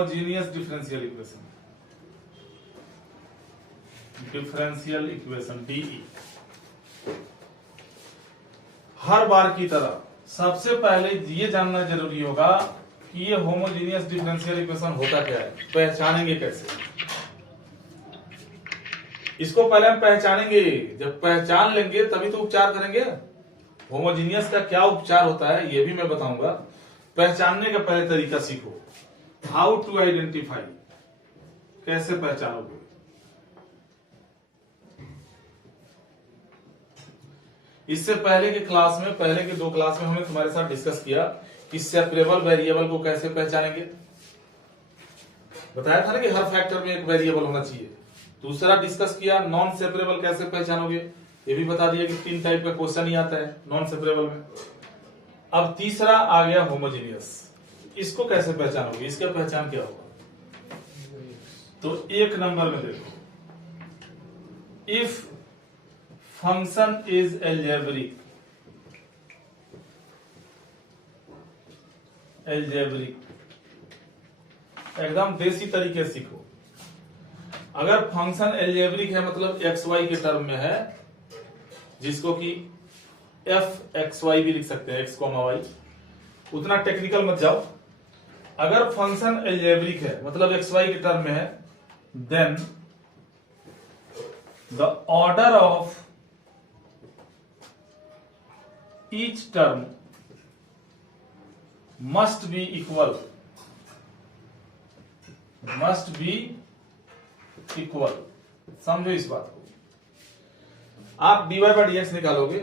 Homogeneous differential equation, differential equation DE. हर बार की तरह सबसे पहले ये जानना जरूरी होगा कि ये होमोजीनियस डिफरेंशियल इक्वेशन होता क्या है, पहचानेंगे कैसे। इसको पहले हम पहचानेंगे, जब पहचान लेंगे तभी तो उपचार करेंगे। होमोजीनियस का क्या उपचार होता है ये भी मैं बताऊंगा। पहचानने का पहले तरीका सीखो, हाउ टू आइडेंटिफाई, कैसे पहचानोगे। इससे पहले के क्लास में, पहले के 2 क्लास में हमने तुम्हारे साथ डिस्कस किया कि सेपरेबल वेरिएबल को कैसे पहचानेंगे। बताया था ना कि हर फैक्टर में एक वेरिएबल होना चाहिए। दूसरा डिस्कस किया नॉन सेपरेबल कैसे पहचानोगे, ये भी बता दिया कि 3 टाइप का क्वेश्चन ही आता है नॉन सेपरेबल में। अब तीसरा आ गया होमोजीनियस, इसको कैसे पहचानोगे, इसका पहचान क्या होगा। तो 1 नंबर में देखो, if function is algebraic, algebraic एकदम देसी तरीके से सीखो। अगर फंक्शन एल्जेब्रिक है मतलब एक्स वाई के टर्म में है, जिसको कि एफ एक्स वाई भी लिख सकते हैं, एक्स कॉमा वाई, उतना टेक्निकल मत जाओ। अगर फंक्शन एल्जेब्रिक है मतलब एक्स वाई के टर्म में है, then the order of each term must be equal, must be equal. समझो इस बात को। आप dy बाई dx निकालोगे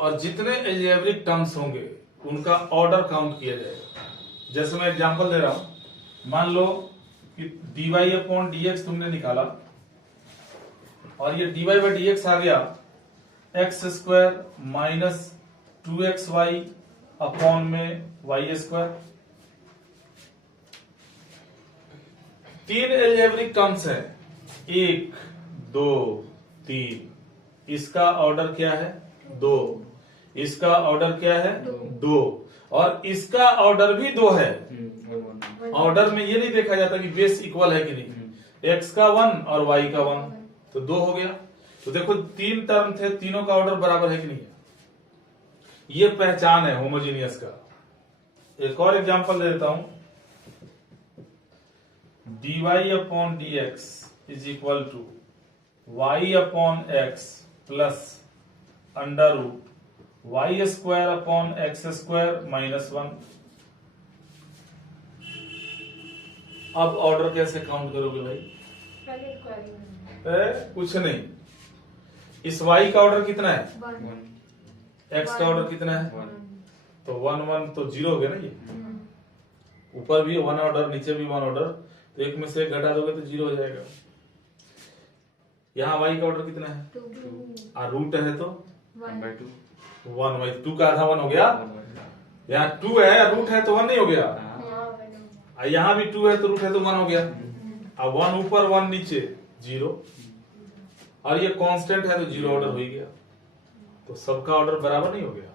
और जितने एल्जेब्रिक टर्म्स होंगे उनका ऑर्डर काउंट किया जाएगा। जैसे मैं एग्जांपल दे रहा हूं, मान लो कि dy अपॉन dx तुमने निकाला और ये dy बाई dx आ गया x square minus 2xy upon में वाई स्क्वायर। 3 एल्जेब्रिक टर्म्स है, 1 2 3, इसका ऑर्डर क्या है 2, इसका ऑर्डर क्या है 2, और इसका ऑर्डर भी 2 है। ऑर्डर में ये नहीं देखा जाता कि बेस इक्वल है कि नहीं, x का 1 और y का 1, तो 2 हो गया। तो देखो 3 टर्म थे, तीनों का ऑर्डर बराबर है कि नहीं है, ये पहचान है होमोजीनियस का। एक और एग्जांपल दे देता हूं, dy upon dx is equal to y upon x plus under root y square upon x square minus 1। अब ऑर्डर कैसे काउंट करोगे भाई, कुछ नहीं, इस y का ऑर्डर कितना है, x का ऑर्डर कितना है, तो 1 1 तो 0 हो गया ना। ये ऊपर भी 1 ऑर्डर, नीचे भी 1 ऑर्डर, तो एक में से एक घटा दोगे तो 0 हो जाएगा। यहाँ y का ऑर्डर कितना है 2, और रूट है तो 1 बाई 2 का आधा 1 हो गया। यहाँ 2 है, रूट है तो 1 नहीं हो गया, और यहाँ भी 2 है तो रूट है तो 1 हो गया। अब 1 ऊपर 1 नीचे 0, और ये कांस्टेंट है तो 0 ऑर्डर हो ही गया। तो सबका ऑर्डर बराबर नहीं हो गया।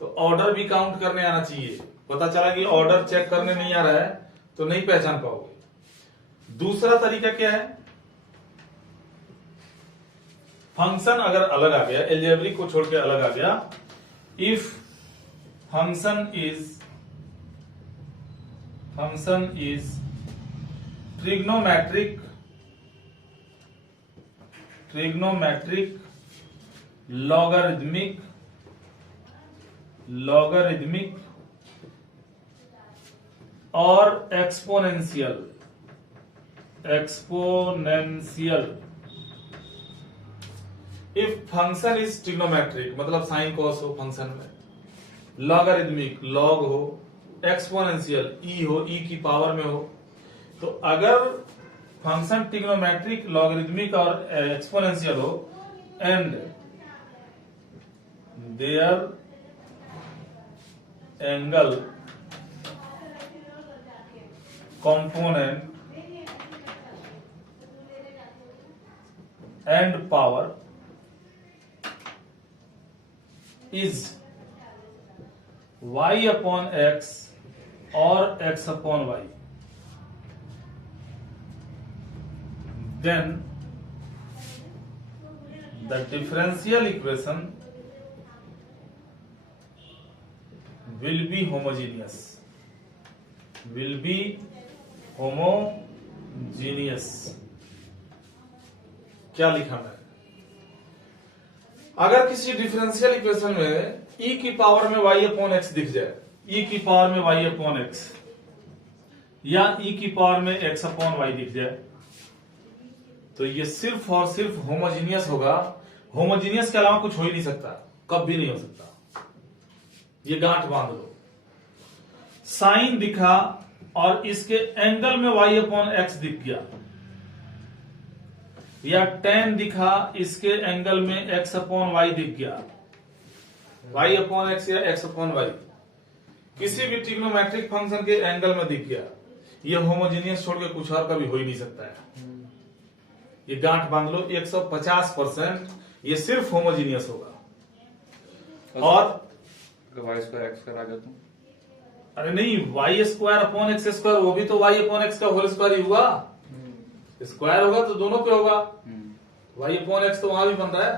तो ऑर्डर भी काउंट करने आना चाहिए। पता चला कि ऑर्डर चेक करने नहीं आ रहा है तो नहीं पहचान पाओगे। दूसरा तरीका क्या है, फंक्शन अगर अलग आ गया, एल्जेब्रिक को छोड़ के अलग आ गया, if function is trigonometric logarithmic और exponential if function is trigonometric मतलब साइन कॉस हो फंक्शन में, लॉगरिथमिक लॉग हो, एक्सपोनेंशियल ई हो, ई की पावर में हो, तो अगर फंक्शन ट्रिग्नोमेट्रिक लॉगरिथमिक और एक्सपोनेंशियल हो and their angle component and power is y upon x or x upon y, then the differential equation will be homogeneous. क्या लिखा मैं? अगर किसी डिफरेंशियल इक्वेशन में e की पावर में y अपॉन एक्स दिख जाए, e की पावर में y अपॉन एक्स या e की पावर में x अपॉन वाई दिख जाए, तो ये सिर्फ और सिर्फ होमोजीनियस होगा। होमोजीनियस के अलावा कुछ हो ही नहीं सकता, कभी नहीं हो सकता। ये गांठ बांध लो। साइन दिखा और इसके एंगल में y अपॉन एक्स दिख गया, या tan दिखा इसके एंगल में x अपॉन वाई दिख गया, y अपॉन एक्स या x अपॉन वाई किसी भी ट्रिग्नोमेट्रिक फंक्शन के एंगल में दिख गया, ये होमोजीनियस छोड़ के कुछ और कभी हो ही नहीं सकता है। ये गांठ बांध लो, 150% ये सिर्फ होमोजीनियस होगा। और वाई स्क्वायर एक्स स्क्वायर आ गया तो, अरे नहीं, y square upon x square, वो भी तो वाई अपॉन एक्स का होल स्क्वायर ही हुआ। स्क्वायर होगा तो दोनों पे होगा, वाई अपॉन एक्स तो वहां भी बन रहा है।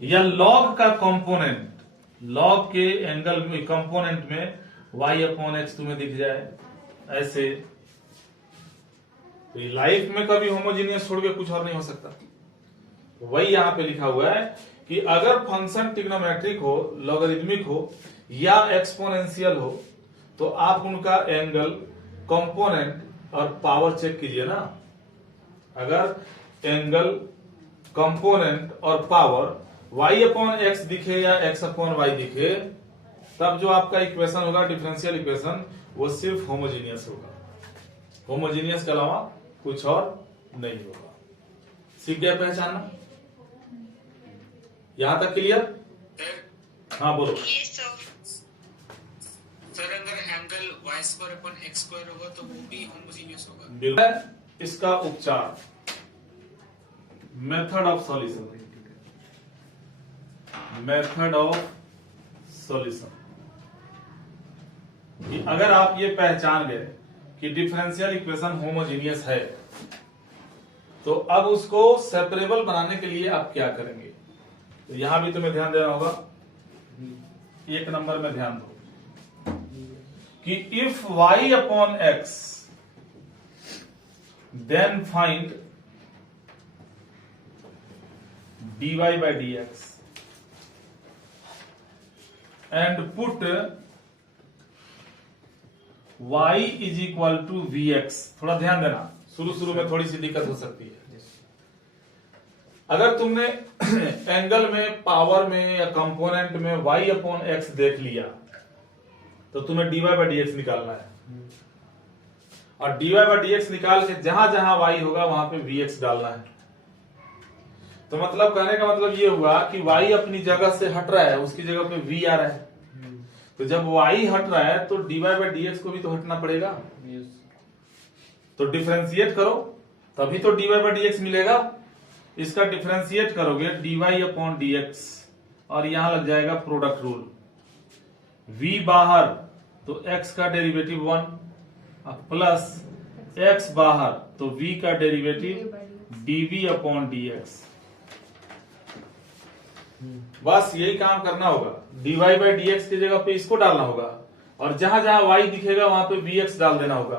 या लॉग का कंपोनेंट, लॉग के एंगल में कंपोनेंट में वाई अपॉन एक्स तुम्हें दिख जाए ऐसे, तो लाइफ में कभी होमोजीनियस छोड़ के कुछ और नहीं हो सकता। वही यहां पे लिखा हुआ है कि अगर फंक्शन ट्रिग्नोमेट्रिक हो, लॉगरिथमिक हो या एक्सपोनेंशियल हो, तो आप उनका एंगल, कंपोनेंट और पावर चेक कीजिए ना। अगर एंगल, कंपोनेंट और पावर y अपॉन एक्स दिखे या x अपॉन वाई दिखे, तब जो आपका इक्वेशन होगा, डिफरेंशियल इक्वेशन, वो सिर्फ होमोजीनियस होगा। होमोजीनियस के अलावा कुछ और नहीं होगा। सीख गया पहचानना? यहां तक क्लियर? हाँ बोलो। सर अगर angle y square upon x square होगा तो वो भी होमोजीनियस होगा। बिल्कुल। इसका उपचार, method of solution, method of solution. अगर आप ये पहचान गए कि डिफरेंशियल इक्वेशन होमोजीनियस है, तो अब उसको सेपरेबल बनाने के लिए आप क्या करेंगे? तो यहां भी तुम्हें ध्यान देना होगा। एक नंबर में ध्यान दो कि if y upon x then find dy by dx and put y is equal to vx। थोड़ा ध्यान देना, शुरू में थोड़ी सी दिक्कत हो सकती है। अगर तुमने एंगल में, पावर में या कंपोनेंट में y अपॉन एक्स देख लिया, तो तुम्हें dy by dx निकालना है, और dy by dx निकाल के जहां जहां y होगा वहां पे vx डालना है। तो मतलब कहने का मतलब ये हुआ कि y अपनी जगह से हट रहा है, उसकी जगह पे v आ रहा है। तो जब y हट रहा है तो dy by dx को भी तो हटना पड़ेगा। तो डिफरेंशिएट करो, तभी तो dy by dx मिलेगा। इसका डिफरेंशिएट करोगे dy अपॉन dx, और यहां लग जाएगा प्रोडक्ट रूल। v बाहर तो x का डेरिवेटिव 1, प्लस x बाहर तो v का डेरिवेटिव dv अपॉन dx। बस यही काम करना होगा। dy by dx की जगह पे इसको डालना होगा, और जहां जहां y दिखेगा वहां पे vx डाल देना होगा।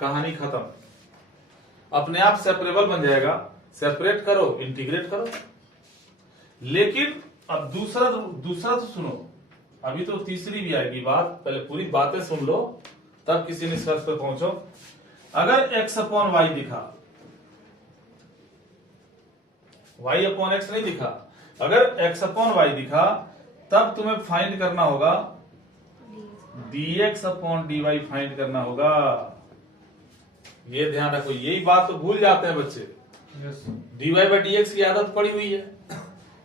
कहानी खत्म। अपने आप सेपरेबल बन जाएगा। सेपरेट करो, इंटीग्रेट करो। लेकिन अब दूसरा तो सुनो, अभी तो तीसरी भी आएगी बात। पहले पूरी बातें सुन लो, तब किसी निष्कर्ष पर पहुंचो। अगर x अपॉन वाई दिखा, y अपॉन एक्स नहीं दिखा, अगर x अपॉन वाई दिखा, तब तुम्हें फाइंड करना होगा dx अपॉन dy फाइंड करना होगा। ये ध्यान रखो, यही बात तो भूल जाते हैं बच्चे। dy by dx की आदत पड़ी हुई है,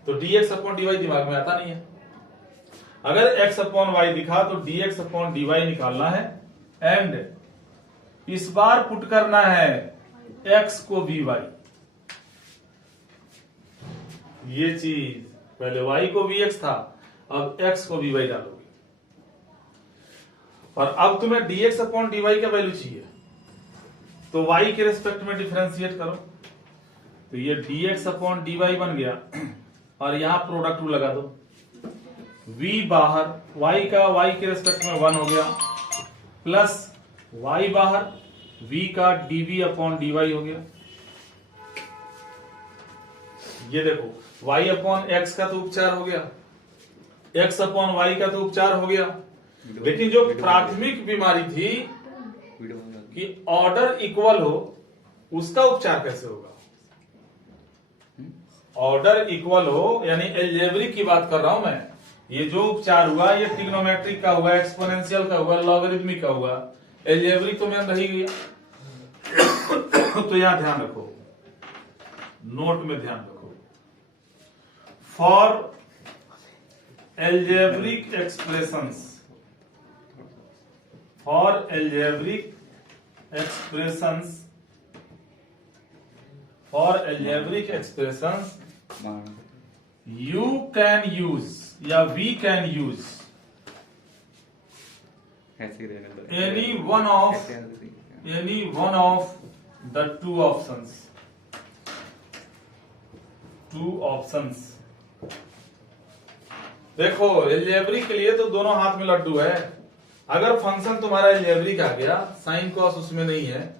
तो dx अपॉन dy दिमाग में आता नहीं है। अगर x अपॉन y दिखा तो dx अपॉन dy निकालना है, एंड इस बार पुट करना है x को vy। ये चीज, पहले y को vx था, अब x को vy डालोगे। और अब तुम्हें dx अपॉन dy का वैल्यू चाहिए, तो y के रिस्पेक्ट में डिफरेंशिएट करो, तो ये dx अपॉन dy बन गया और यहां प्रोडक्ट रूल लगा दो। v बाहर, y का y के रिस्पेक्ट में 1 हो गया, प्लस y बाहर v का dv अपॉन dy हो गया। ये देखो y अपॉन x का तो उपचार हो गया, x अपॉन y का तो उपचार हो गया, लेकिन जो प्राथमिक बीमारी थी कि ऑर्डर इक्वल हो, उसका उपचार कैसे होगा? ऑर्डर इक्वल हो यानी एल्जेब्रिक की बात कर रहा हूं मैं। ये जो उपचार हुआ ये ट्रिग्नोमेट्रिक का हुआ, एक्सपोनेंशियल का हुआ, लॉगरिथमिक का हुआ, एल्जेब्रिक तो मैं रही गया। तो यहां ध्यान रखो, नोट में ध्यान रखो, for algebraic expressions, for algebraic expressions, for algebraic expressions you can use या we can use any one of the two options, देखो एल्जेब्रिक के लिए तो दोनों हाथ में लड्डू है। अगर फंक्शन तुम्हारा एल्जेब्रिक आ गया, साइन कॉस उसमें नहीं है,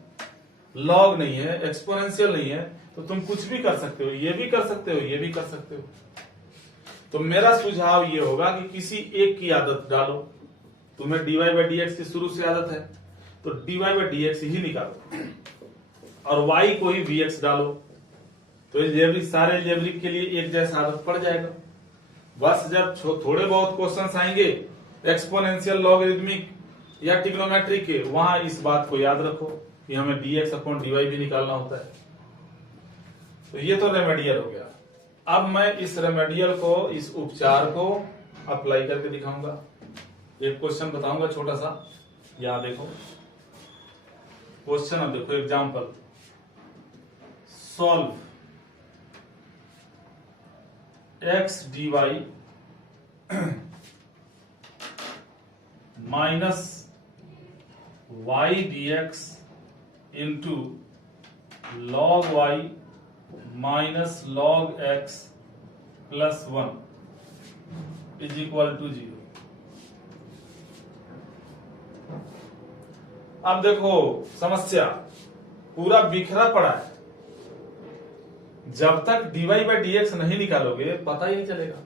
लॉग नहीं है, एक्सपोनेंशियल नहीं है, तो तुम कुछ भी कर सकते हो, ये भी कर सकते हो, ये भी कर सकते हो। तो मेरा सुझाव ये होगा कि किसी एक की आदत डालो। तुम्हें dy बाई dx की शुरू से आदत है, तो dy बाई dx ही निकालो और y को ही vx डालो, तो एल्जेब्रिक, सारे एल्जेब्रिक के लिए एक जैसा आदत पड़ जाएगा। बस जब थोड़े बहुत क्वेश्चंस आएंगे एक्सपोनेंशियल, लॉगरिथमिक या ट्रिग्नोमेट्रिक के, वहां इस बात को याद रखो कि हमें dx अपॉन dy भी निकालना होता है। तो ये तो रेमेडियल हो गया। अब मैं इस रेमेडियल को, इस उपचार को अप्लाई करके दिखाऊंगा। एक क्वेश्चन बताऊंगा छोटा सा, यहां देखो क्वेश्चन, अब देखो example, solve x dy minus y dx into log y minus log x plus 1 is equal to 0। अब देखो समस्या पूरा बिखरा पड़ा है, जब तक dy बाई dx नहीं निकालोगे पता ही नहीं चलेगा।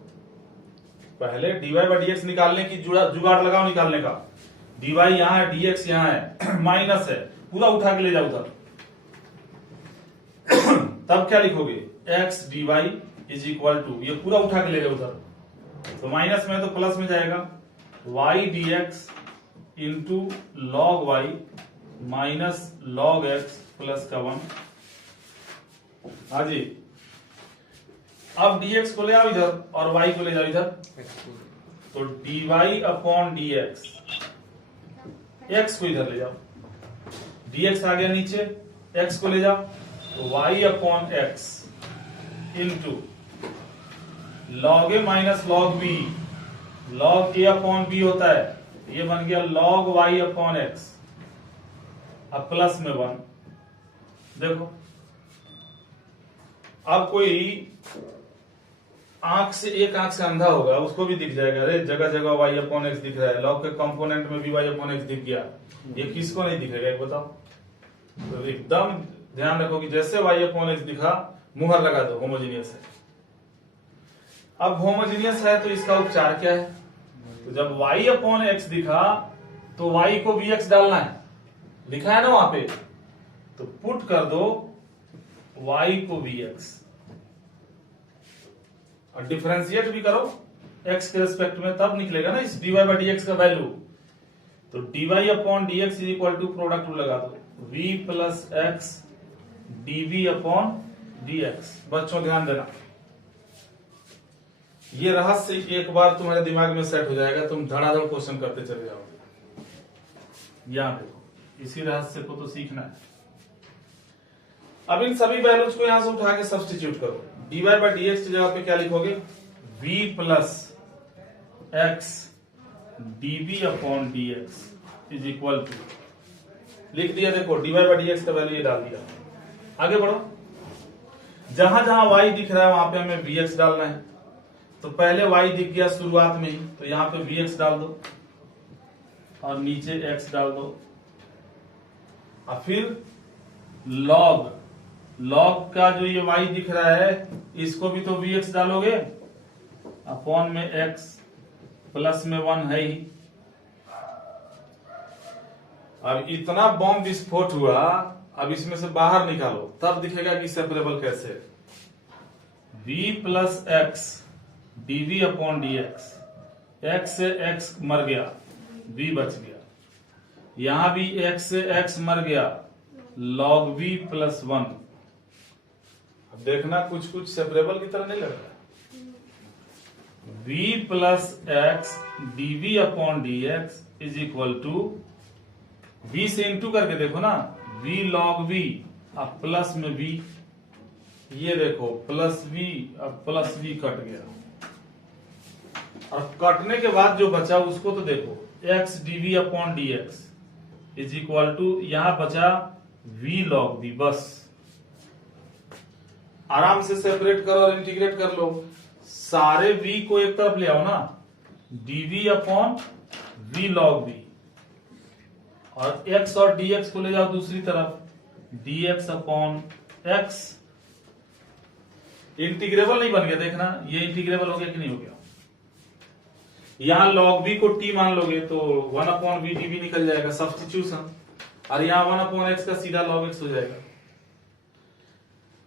पहले dy बाई dx निकालने की जुगाड़ लगाओ, निकालने का। dy यहां है, dx यहां है, माइनस है, पूरा उठा के ले जाओ उधर। तब क्या लिखोगे, x dy is equal to, ये पूरा उठा के ले जाओ उधर, तो माइनस में तो प्लस में जाएगा, y dx into log y minus log x plus का 1। हाँ जी, अब dx को ले आओ इधर और y को ले जाओ इधर, तो dy अपॉन dx, x को इधर ले जाओ, dx आ गया नीचे, x को ले जाओ, तो y upon x into log A minus log B, log A upon B होता है, ये बन गया लॉग y अपॉन x, अब प्लस में 1। देखो अब कोई आंख से, एक आंख से अंधा होगा, उसको भी दिख जाएगा, अरे जगह जगह y अपॉन x दिख रहा है, लॉग के कंपोनेंट में भी y अपॉन x दिख गया, ये किसको नहीं दिखेगा एक बताओ? तो एकदम ध्यान रखो कि जैसे y अपॉन x दिखा, मुहर लगा दो, होमोजीनियस है। अब होमोजीनियस है तो इसका उपचार क्या है? तो जब y अपॉन x दिखा तो y को vx डालना है, लिखा है ना वहां पे, तो पुट कर दो y को vx और डिफरेंशिएट भी करो x के रिस्पेक्ट में, तब निकलेगा ना इस dy बाई dx का वैल्यू। तो dy upon dx is equal to, product rule लगा दो, v plus x dv upon dx। बच्चों ध्यान देना, ये रहस्य एक बार तुम्हारे दिमाग में सेट हो जाएगा, तुम धड़ाधड़ क्वेश्चन करते चले जाओगे। यहां देखो, इसी रहस्य को तो सीखना है। अब इन सभी वैल्यूज को यहां से उठा के सब्स्टिट्यूट करो, dy बाई dx की जगह पे क्या लिखोगे, v plus x dv upon dx is equal to लिख दिया, देखो dy बाई dx का वैल्यू ये डाल दिया। आगे बढ़ो, जहां जहां y दिख रहा है वहां पे हमें vx डालना है। तो पहले y दिख गया शुरुआत में ही, तो यहाँ पे vx डाल दो और नीचे x डाल दो। और फिर log का जो ये y दिख रहा है इसको भी तो vx डालोगे, अपॉन में x प्लस में 1 है ही। अब इतना बॉम्ब विस्फोट हुआ, अब इसमें से बाहर निकालो तब दिखेगा कि सेपरेबल कैसे है। v plus x dv upon dx, x से x मर गया, v बच गया। यहां भी x से x मर गया, log v प्लस 1। अब देखना कुछ कुछ सेपरेबल की तरह नहीं लग रहा। v plus x dv upon dx is equal to, v से इंटू करके देखो ना, v log v अब प्लस में v, ये देखो प्लस v, अब प्लस v कट गया। और कटने के बाद जो बचा उसको तो देखो, x dv upon dx is equal to, यहां बचा v log v। बस आराम से सेपरेट करो और इंटीग्रेट कर लो। सारे v को एक तरफ ले आओ ना, dv upon v log v, और x और dx को ले जाओ दूसरी तरफ, dx अपॉन x। इंटीग्रेबल नहीं बन गया, देखना ये इंटीग्रेबल हो गया कि नहीं हो गया। यहां log v को t मान लोगे तो 1 अपॉन v dv निकल जाएगा, सब्स्टिट्यूशन। और यहां 1 अपॉन x का सीधा log x हो जाएगा।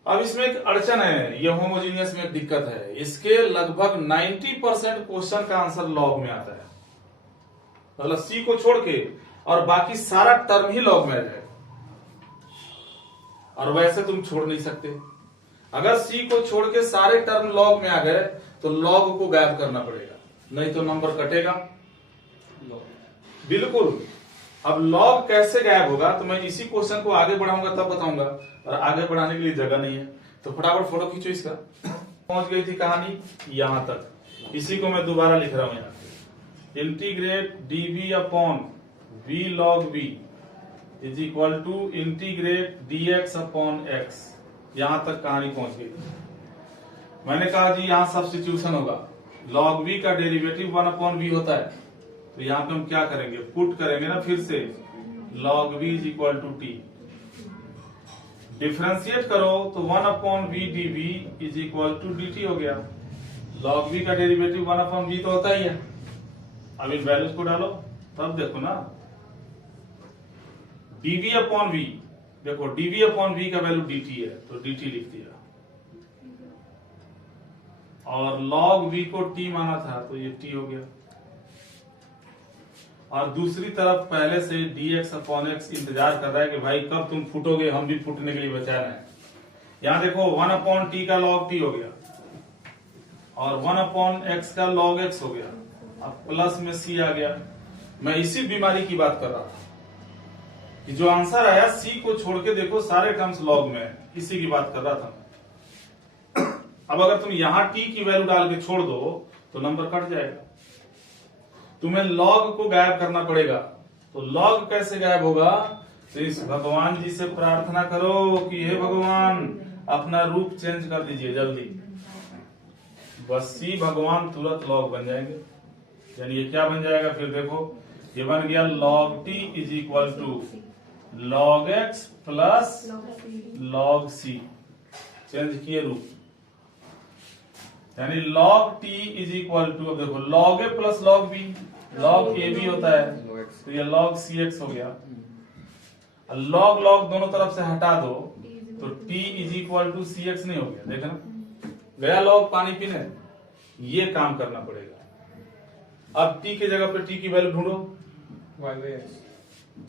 अब इसमें एक अड़चन है, ये होमोजीनियस में एक दिक्कत है। इसके लगभग 90% क्वेश्चन का आंसर लॉग में आता है, मतलब सी को छोड़ के, और बाकी सारा टर्म ही लॉग में आ जाएगा। और वैसे तुम छोड़ नहीं सकते। अगर सी को छोड़ के सारे टर्म लॉग में आ गए तो लॉग को गायब करना पड़ेगा, नहीं तो नंबर कटेगा। बिल्कुल। अब लॉग कैसे गायब होगा तो मैं इसी क्वेश्चन को आगे बढ़ाऊंगा तब बताऊंगा, और आगे बढ़ाने के लिए जगह नहीं है। तो फटाफट फोटो खींचो इसका। पहुंच गई थी कहानी यहां तक, इसी को मैं दोबारा लिख रहा हूं यहाँ। Integrate dv upon v log v is equal to integrate dx upon x। यहां तक कहानी पहुंच गई थी। मैंने कहा जी यहां सब्स्टिट्यूशन होगा, log v का डेरिवेटिव 1 अपॉन v होता है, तो यहां पे हम क्या करेंगे, पुट करेंगे ना फिर से, log v is equal to t। Differentiate करो तो 1 upon v dv is equal to dt हो गया। log v का डेरिवेटिव 1 अपॉन v तो होता ही है। अब इन वैल्यूज को डालो तब देखो ना, dv अपॉन v, देखो dv अपॉन v का वैल्यू dt है तो dt लिख दिया, और log v को t माना था तो ये t हो गया। और दूसरी तरफ पहले से dx अपॉन x इंतजार कर रहा है कि भाई कब तुम फुटोगे, हम भी फुटने के लिए बचा रहे हैं। यहां देखो 1 अपॉन t का log t हो गया, और 1 अपॉन x का log x हो गया, अब प्लस में c आ गया। मैं इसी बीमारी की बात कर रहा था कि जो आंसर आया c को छोड़ के देखो सारे टर्म्स log में है, इसी की बात कर रहा था मैं। अब अगर तुम यहां t की वैल्यू डाल के छोड़ दो तो नंबर कट जाएगा। तुम्हें लॉग को गायब करना पड़ेगा। तो लॉग कैसे गायब होगा, तो इस भगवान जी से प्रार्थना करो कि हे भगवान अपना रूप चेंज कर दीजिए जल्दी। बस सी भगवान तुरंत लॉग बन जाएंगे। यानी ये क्या बन जाएगा, फिर देखो ये बन गया log t is equal to log x plus log c। Change किए रूप, यानी log t is equal to, अब देखो log a plus log b, log a b होता है तो ये log cx हो गया। log log दोनों तरफ से हटा दो तो t is equal to cx नहीं हो गया, देखना गया log पानी पीने। ये काम करना पड़ेगा। अब t की जगह पे t की वैल्यू ढूंढो,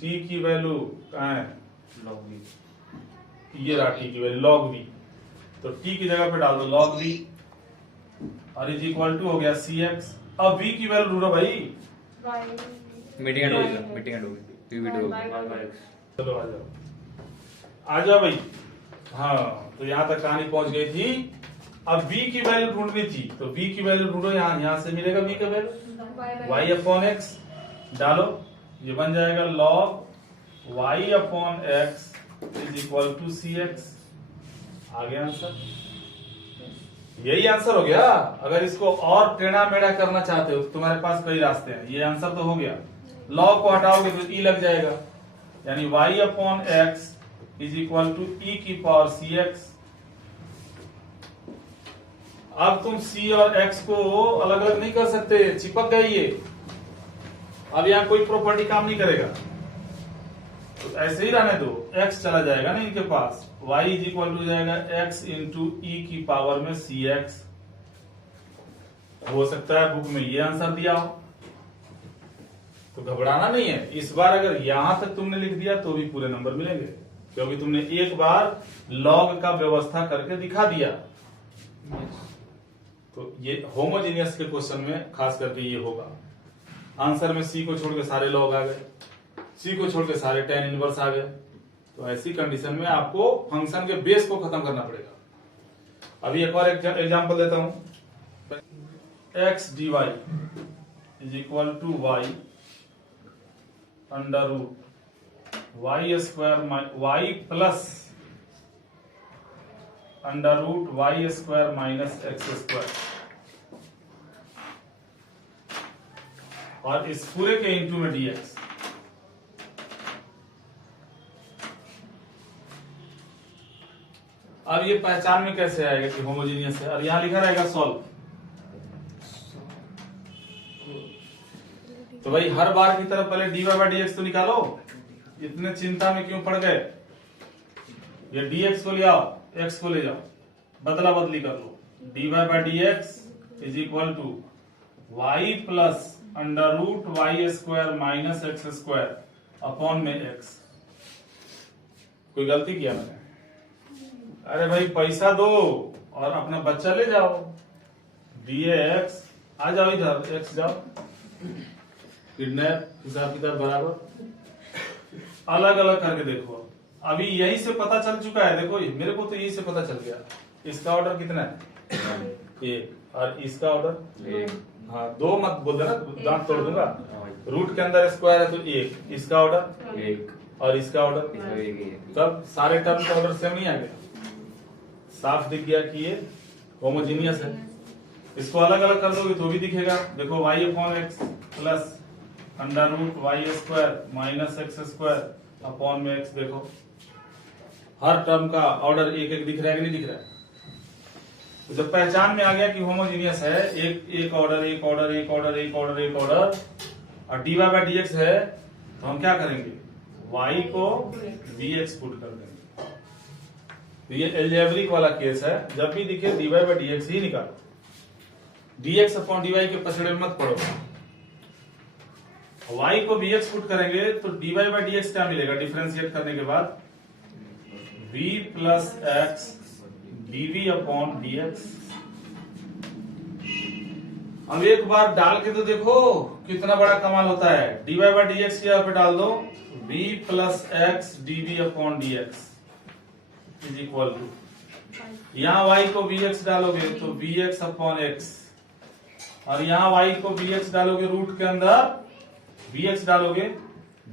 t की वैल्यू कहाँ है, log v, ये रहा t की वैल्यू log v, तो t की जगह पे डाल दो log v, और इज इक्वल टू हो गया cx। अब v की वैल्यू ढूंढो भाई, मीटिंग एंड होगी सर, मीटिंग एंड होगी, फिर वीडियो होगी। चलो आ जाओ भाई। हाँ तो यहाँ तक कहानी पहुंच गई थी। अब v की वैल्यू ढूंढनी थी तो v की वैल्यू ढूंढो, यहाँ से मिलेगा v का वैल्यू y अपॉन x, डालो ये बन जाएगा log y upon X is equal to C X. आ गया आंसर। यही आंसर हो गया। अगर इसको और टेढ़ा मेढ़ा करना चाहते हो तो तुम्हारे पास कई रास्ते हैं। ये आंसर तो हो गया। लॉग को हटाओगे तो ई लग जाएगा, यानी y upon X is equal to E की पावर सी एक्स। अब तुम c और x को अलग अलग नहीं कर सकते, चिपक गई ये। अब यहां कोई प्रॉपर्टी काम नहीं करेगा, तो ऐसे ही रहने दो। x चला जाएगा ना इनके पास, y इज इक्वल टू जाएगा x इंटू ई की पावर में सी एक्स। हो सकता है बुक में ये आंसर दिया हो, तो घबराना नहीं है। इस बार अगर यहां तक तुमने लिख दिया तो भी पूरे नंबर मिलेंगे, क्योंकि तुमने एक बार लॉग का व्यवस्था करके दिखा दिया। तो ये होमोजीनियस के क्वेश्चन में खास करके ये होगा। आंसर में सी को छोड़ के सारे लॉग आ गए, सी को छोड़ के सारे tan इनवर्स आ गए। तो ऐसी कंडीशन में आपको फंक्शन के बेस को खत्म करना पड़ेगा। अभी एक और एग्जांपल देता हूं। X d y is equal to y under root y square y plus under root y square minus x square, और इस पूरे के इंटू में डीएक्स। अब ये पहचान में कैसे आएगा कि होमोजीनियस है? और यहां लिखा रहेगा सॉल्व। तो भाई हर बार की तरह पहले dy बाई dx तो निकालो। इतने चिंता में क्यों पड़ गए? ये dx को ले आओ, x को ले जाओ, बदला बदली कर लो। dy by dx is equal to y plus under root y square minus x square upon में x। कोई गलती किया मैंने? अरे भाई पैसा दो और अपना बच्चा ले जाओ। dx आ जाओ इधर, x जाओ। किडनैप हिसाब किताब बराबर अलग अलग करके देखो। अभी यही से पता चल चुका है। देखो मेरे को तो यही से पता चल गया। इसका ऑर्डर कितना है? एक। और इसका ऑर्डर हाँ, दो मत बोल देना, दांत तोड़ दूंगा। रूट के अंदर स्क्वायर है तो एक। इसका ऑर्डर एक, और इसका ऑर्डर तब सारे टर्म का ऑर्डर सेम नहीं आ गया। साफ दिख गया कि ये होमोजीनियस है। इसको अलग अलग कर दोगे तो भी दिखेगा। देखो y upon x plus under root y square minus x square upon में x। देखो हर टर्म का ऑर्डर एक एक दिख रहा है कि नहीं दिख रहा है? तो जब पहचान में आ गया कि होमोजीनियस है, एक एक ऑर्डर एक ऑर्डर एक ऑर्डर एक ऑर्डर एक ऑर्डर, और dy बाई dx है, तो हम क्या करेंगे? y को dx पुट कर देंगे। तो ये एल्जेब्रिक वाला केस है। जब भी दिखे dy बाई dx ही निकालो। dx अपॉन dy के पछड़े में मत पड़ो। y को bx पुट करेंगे तो dy बाई dx क्या मिलेगा? डिफरेंशिएट करने के बाद v plus x dv upon dx। अब एक बार डाल के तो देखो कितना बड़ा कमाल होता है। dy बाई dx यहाँ पे डाल दो, v plus x dv upon dx is equal to, यहाँ y को vx डालोगे तो vx अपॉन x, और यहाँ y को vx डालोगे रूट के अंदर vx डालोगे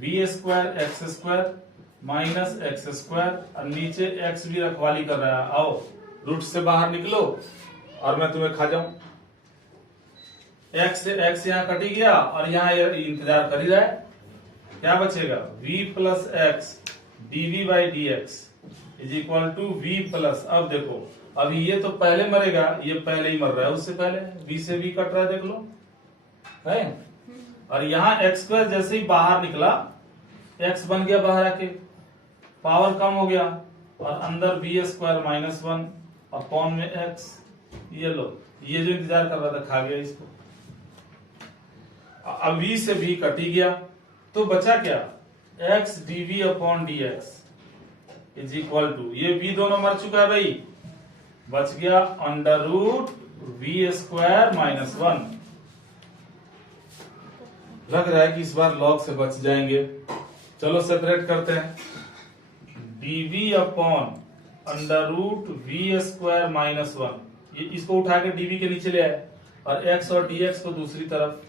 v square x square minus x square, और नीचे x भी रखवाली कर रहा है। आओ रूट से बाहर निकलो और मैं तुम्हें खा जाऊं। x से x यहाँ कट ही गया और यहाँ इंतजार कर ही रहा है। क्या बचेगा? v plus x dv by dx is equal to v plus. अब देखो अभी ये तो पहले मरेगा, ये पहले ही मर रहा है उससे पहले। v से v कट रहा है, देख लो है। और यहाँ एक्स स्क्वायर जैसे ही बाहर निकला, x बन गया बाहर आके, पावर कम हो गया, और अंदर v square minus one upon में x। ये लो, ये जो इंतजार कर रहा था खा गया इसको। अब v से v कट ही गया, तो बचा क्या? x dv upon dx is equal to, ये v दोनों मर चुका है भाई, बच गया under root v square minus one. लग रहा है कि इस बार लॉग से बच जाएंगे। चलो सेपरेट करते हैं। dv upon under root v square minus one, ये इसको उठा के dv के नीचे ले आए, और x और dx को दूसरी तरफ,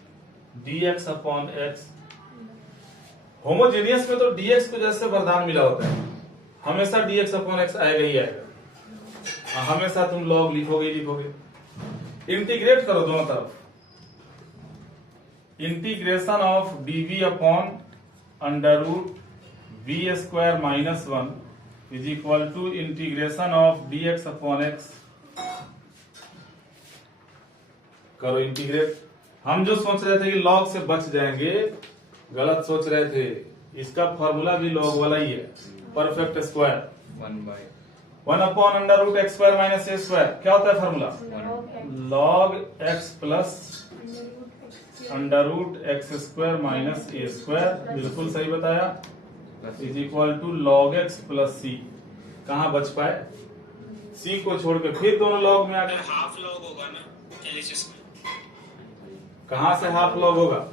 dx अपॉन x होमोजेनियस में तो dx को जैसे वरदान मिला होता है, हमेशा dx अपॉन x आएगा ही आएगा, हमेशा तुम log लिखोगे ही लिखोगे। इंटीग्रेट करो दोनों तरफ, integration of dv upon under root v square minus 1 is equal to integration of dx upon x। करो इंटीग्रेट। हम जो सोच रहे थे कि log से बच जाएंगे, गलत सोच रहे थे। इसका फॉर्मूला भी log वाला ही है, perfect square 1 upon under root X square minus A square. क्या होता है formula? log x plus under root X square minus A square, बिल्कुल सही बताया, is equal to log x plus c। कहाँ बच पाए? c को छोड़ के फिर दोनों log में आ गए। हाफ लॉग होगा ना LHS में? कहाँ से हाफ log होगा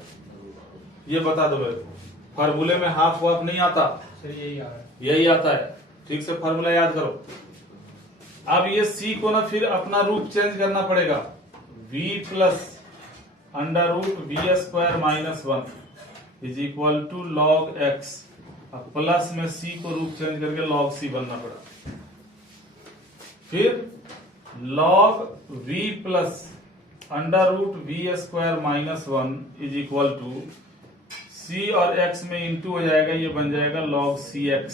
ये बता दो मेरे को। फार्मूले में हाफ वाफ नहीं आता, यही आता है। ठीक से फार्मूला याद करो। अब ये c को ना फिर अपना रूप चेंज करना पड़ेगा, v plus under root v square minus 1 is equal to log x। अब प्लस में c को रूप चेंज करके log c बनना पड़ा। फिर log v plus under root v square minus 1 is equal to c और x में इंटू हो जाएगा, ये बन जाएगा log cx।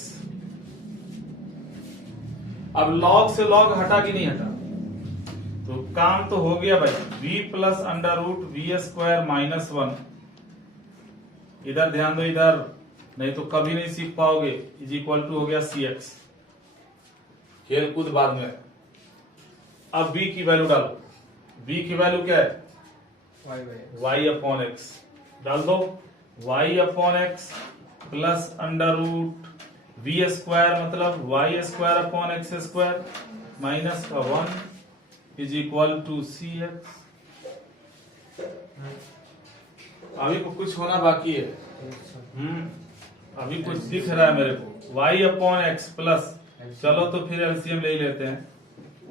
अब log से log हटा कि नहीं हटा? तो काम तो हो गया भाई। v plus under root v square minus 1, इधर ध्यान दो, इधर नहीं तो कभी नहीं सीख पाओगे, इज इक्वल टू हो गया cx। खेल कूद बाद में। अब v की वैल्यू डालो। v की वैल्यू क्या है? y upon x. डाल दो y upon x plus under root v square मतलब y square upon x square minus का 1 is equal to C x. अभी को कुछ होना बाकी है। अभी कुछ दिख रहा है मेरे को। y अपॉन एक्स प्लस, चलो तो फिर एलसीएम ले ही लेते हैं।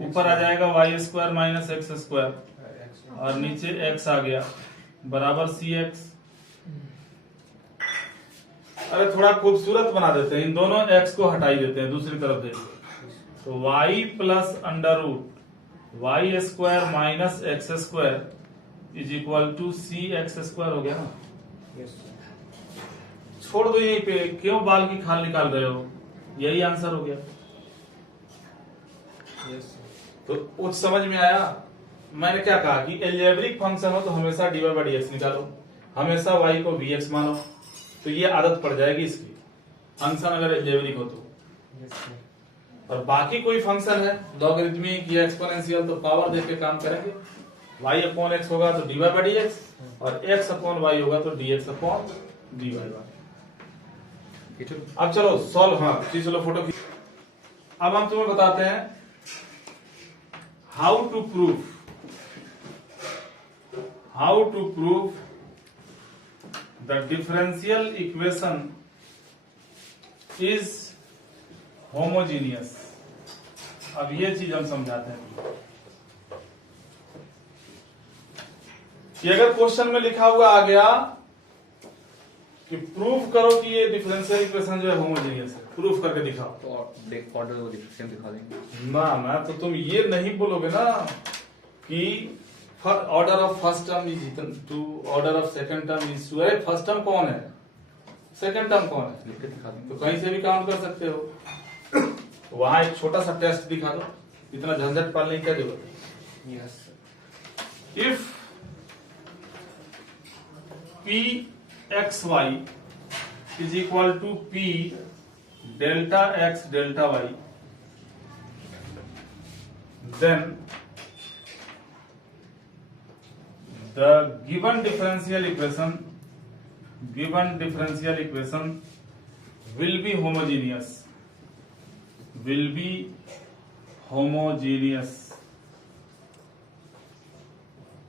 ऊपर आ जाएगा y square minus x square और नीचे x आ गया बराबर सी एक्स। अरे थोड़ा खूबसूरत बना देते हैं, इन दोनों x को हटाई देते हैं, दूसरी तरफ देखिए। तो y plus under root y square minus x square is equal to C x square हो गया ना। छोड़ दो यहीं पे, क्यों बाल की खाल निकाल रहे हो? यही आंसर हो गया। तो कुछ समझ में आया? मैंने क्या कहा कि एल्जेब्रिक फंक्शन हो तो हमेशा dy बाई dx निकालो, हमेशा y को vx मानो, तो ये आदत पड़ जाएगी इसकी, फंक्शन अगर एल्जेब्रिक हो तो। और बाकी कोई फंक्शन है लॉगरिथमिक या एक्सपोनेंशियल, तो पावर देके काम करेंगे। y अपॉन एक्स होगा तो dy बाई dx और x अपॉन y होगा तो dx अपॉन dy बाई। अब चलो सॉल्व। हाँ चलो फोटो। अब हम तुम्हें बताते हैं how to prove the differential equation is homogeneous. अब ये चीज हम समझाते हैं कि अगर क्वेश्चन में लिखा हुआ आ गया कि प्रूफ करो कि ये डिफरेंशियल इक्वेशन जो है होमोजीनियस है, प्रूफ करके दिखाओ, तो देख ऑर्डर वो दिखा देंगे ना तो तुम ये नहीं बोलोगे ना कि order of first term is two, order of second term is two. अरे फर्स्ट टर्म कौन है, सेकंड टर्म कौन है, लिख के दिखा देंगे। तो कहीं से भी काउंट कर सकते हो। वहां एक छोटा सा टेस्ट दिखा दो, इतना झंझट पालने की क्या जरूरत है। Yes if p x y is equal to p delta x delta y, then the given differential equation will be homogeneous।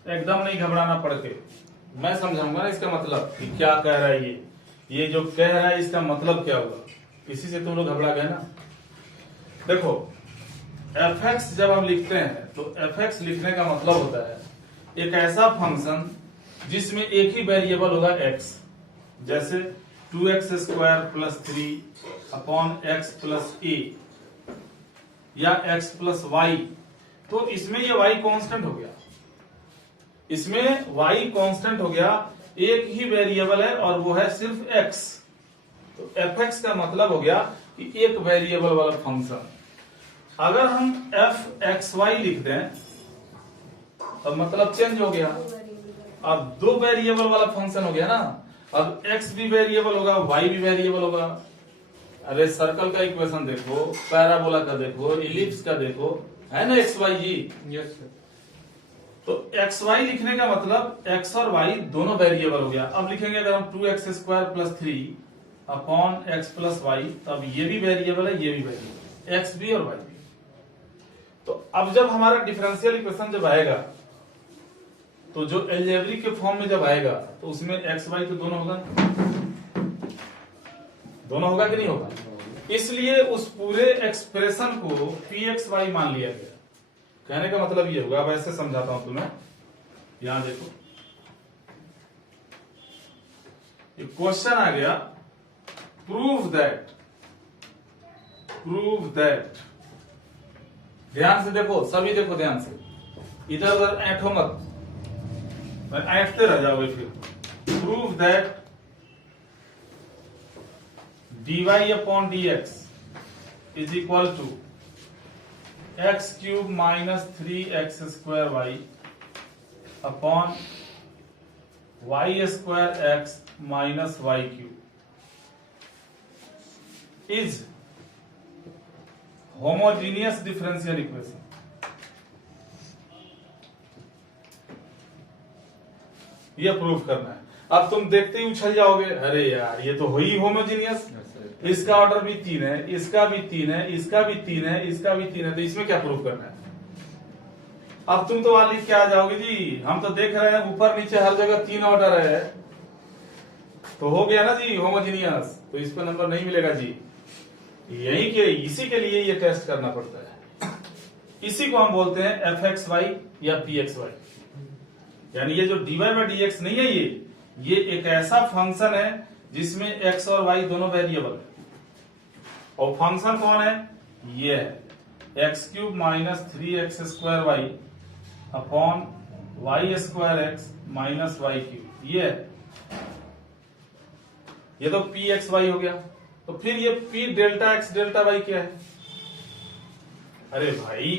एकदम नहीं घबराना पड़ के, मैं समझाऊंगा ना इसका मतलब कि क्या कह रहा है ये जो कह रहा है इसका मतलब क्या होगा। इसी से तुम लोग घबरा गए ना। देखो fx जब हम लिखते हैं तो fx लिखने का मतलब होता है एक ऐसा फंक्शन जिसमें एक ही वेरिएबल होगा x। जैसे 2x² plus 3 upon x plus a या x प्लस y, तो इसमें ये y कांस्टेंट हो गया, इसमें y कांस्टेंट हो गया, एक ही वेरिएबल है और वो है सिर्फ x। तो fx का मतलब हो गया कि एक वेरिएबल वाला फंक्शन। अगर हम fxy लिख दें तो मतलब चेंज हो गया, अब दो वेरिएबल वाला फंक्शन हो गया ना। अब x भी वेरिएबल होगा, y भी वेरिएबल होगा। अरे सर्कल का इक्वेशन देखो, पैराबोला का देखो, इलिप्स का देखो, है ना एक्स वाई जी। Yes sir. तो एक्स वाई लिखने का मतलब x और y दोनों वेरिएबल हो गया। अब लिखेंगे अगर हम 2x² plus 3 upon x plus y, तब ये भी वेरिएबल है, ये भी वेरिएबल, x भी और y भी। तो अब जब हमारा डिफरेंशियल इक्वेशन जब आएगा, तो जो अलजेब्रिक के फॉर्म में जब आएगा, तो उसमें एक्स वाई तो दोनों होगा, दोनों होगा कि नहीं होगा। इसलिए उस पूरे एक्सप्रेशन को pxy मान लिया गया। कहने का मतलब ये होगा, अब ऐसे समझाता हूं तुम्हें। यहां देखो, एक क्वेश्चन आ गया, प्रूव दैट। ध्यान से देखो, सभी देखो ध्यान से, इधर उधर ऐंठो मत, ऐंठते रह जाओगे फिर। Prove that dy upon dx is equal to x³ minus 3x² y upon y² x minus y³ is homogeneous differential equation. ये प्रूव करना है। अब तुम देखते ही उछल जाओगे, अरे यार ये तो हो ही होमोजीनियस, इसका ऑर्डर भी 3 है, इसका भी 3 है, इसका भी 3 है, इसका भी 3 है, तो इसमें क्या प्रूव करना है। अब तुम तो वहां लिख के आ जाओगे जी, हम तो देख रहे हैं ऊपर नीचे हर जगह 3 ऑर्डर है, तो हो गया ना जी होमोजीनियस, तो इस पर नंबर नहीं मिलेगा जी। यही के इसी के लिए ये टेस्ट करना पड़ता है। इसी को हम बोलते हैं fxy या pxy, यानी ये जो dy बाई dx नहीं है, ये एक ऐसा फंक्शन है जिसमें x और y दोनों वेरिएबल है। और फंक्शन कौन है, ये है x³ minus 3x² y upon y² x minus y³, ये तो pxy हो गया। तो फिर ये p delta x delta y क्या है। अरे भाई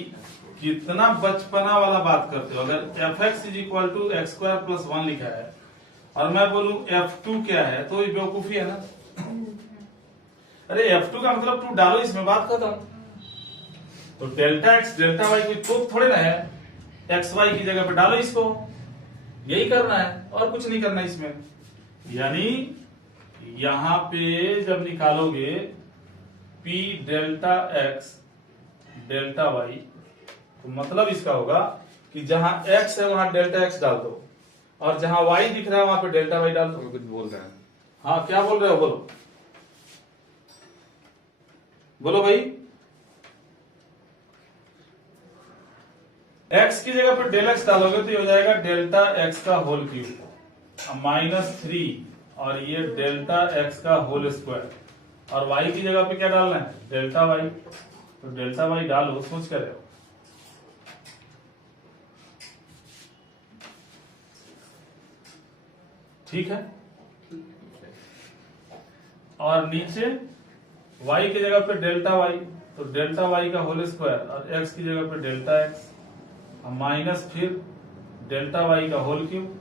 कितना बचपना वाला बात करते हो। अगर fx is equal to x² plus 1 लिखा है और मैं बोलूं f2 क्या है, तो ये बेवकूफी है ना। अरे f2 का मतलब 2 डालो इसमें, बात खत्म। तो डेल्टा x डेल्टा y कोई तो थोड़े ना है, एक्स वाई की जगह पे डालो इसको, यही करना है और कुछ नहीं करना इसमें। यानी यहां पे जब निकालोगे p delta x delta y, तो मतलब इसका होगा कि जहां x है वहां डेल्टा x डाल दो, और जहां y दिख रहा है वहां पे डेल्टा y डाल दो। कुछ बोल रहा है। हाँ क्या बोल रहे हो, बोलो बोलो भाई। x की जगह पे डेल x डालोगे तो ये हो जाएगा डेल्टा x का होल क्यूब माइनस 3, और ये डेल्टा x का होल स्क्वायर, और y की जगह पे क्या डालना है, डेल्टा y। तो डेल्टा y डालो, सोच कर रहे हो। ठीक है, और नीचे y की जगह पे डेल्टा y, तो डेल्टा y का होल स्क्वायर, और x की जगह पे डेल्टा x माइनस फिर डेल्टा y का होल क्यूब।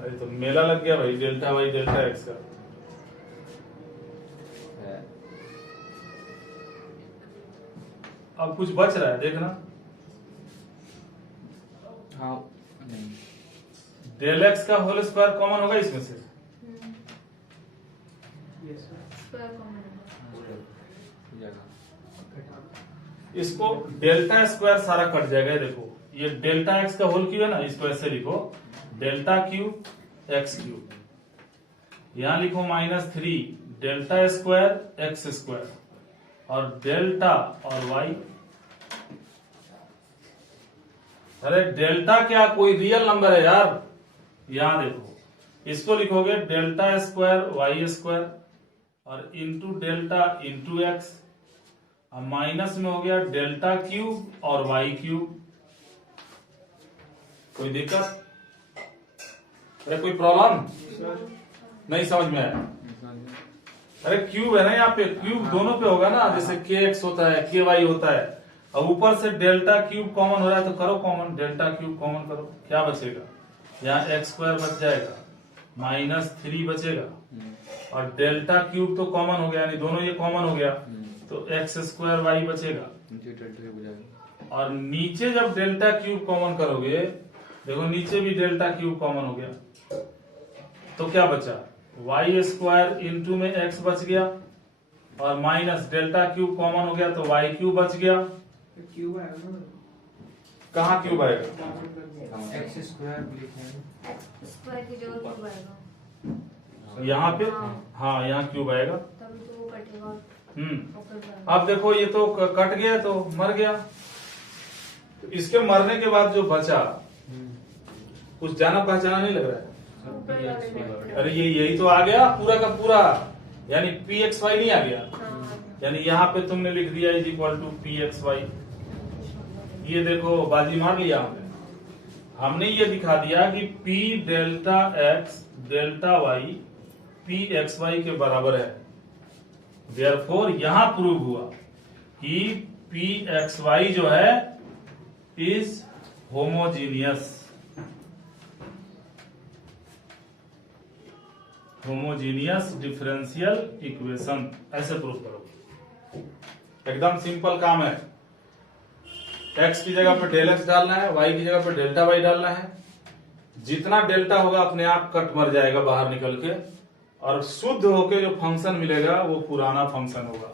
अरे तो मेला लग गया भाई डेल्टा y डेल्टा x का। अब कुछ बच रहा है देखना। हाँ नहीं, डेल x का होल स्क्वायर कॉमन होगा इसमें से, इसको डेल्टा स्क्वायर सारा कट जाएगा। देखो ये डेल्टा x का होल क्यूब है ना, इसको ऐसे लिखो डेल्टा क्यूब x³, यहां लिखो minus 3 delta square x square, और डेल्टा और y। अरे डेल्टा क्या कोई रियल नंबर है यार, यहां देखो इसको लिखोगे डेल्टा स्क्वायर वाई स्क्वायर और इंटू डेल्टा इंटू एक्स, और माइनस में हो गया डेल्टा क्यूब और वाई क्यूब। कोई दिक्कत? अरे कोई प्रॉब्लम नहीं समझ में आया? अरे क्यूब है ना यहाँ पे, क्यूब दोनों पे होगा ना, जैसे के एक्स होता है के वाई होता है, अब ऊपर से डेल्टा क्यूब कॉमन हो रहा है तो करो कॉमन, डेल्टा क्यूब कॉमन करो, क्या बचेगा? यहाँ एक्स स्क्वायर बच जाएगा, -3 बचेगा, और डेल्टा क्यूब तो कॉमन हो गया, यानी दोनों ये कॉमन हो गया, तो एक्स स्क्वायर वाई बचेगा। और नीचे जब डेल्टा क्यूब कॉमन करोगे, देखो नीचे भी डेल्टा क्यूब कॉमन हो गया, तो क्या बचा? वाई स्क्वायर इंटू में एक्स बच गया, और माइनस डेल्टा क्यूब कॉमन हो गया तो वाई क्यूब बच गया। क्यूब आएगा ना, कहाँ क्यूब आएगा? एक्स स्क्वायर स्क्वायर की जगह क्यूब आएगा यहाँ पे, हाँ। हाँ यहाँ क्यूब आएगा। तभी तो वो कटेगा और फिर बनेगा। अब देखो ये तो कट गया तो मर गया, तो इसके मरने के बाद जो बचा कुछ जाना पहचाना नहीं लग रहा है? ऊपर वाले अरे ये यही तो आ गया पूरा का पूरा, यानी पी एक्स वाई नहीं आ गया, हाँ। यानी यहाँ पे तुमने लिख दिया is equal to p x y. ये देखो बाजी मार लिया हमने ये दिखा दिया कि p delta x delta y p x y के बराबर है। देयरफॉर यहां प्रूव हुआ कि पी एक्स वाई जो है is homogeneous, homogeneous differential equation, ऐसे प्रूव करोगे। एकदम सिंपल काम है। एक्स की जगह पर डेल एक्स डालना है, वाई की जगह पर डेल्टा वाई डालना है, जितना डेल्टा होगा अपने आप कट मर जाएगा बाहर निकल के, और शुद्ध होके जो फंक्शन मिलेगा वो पुराना फंक्शन होगा।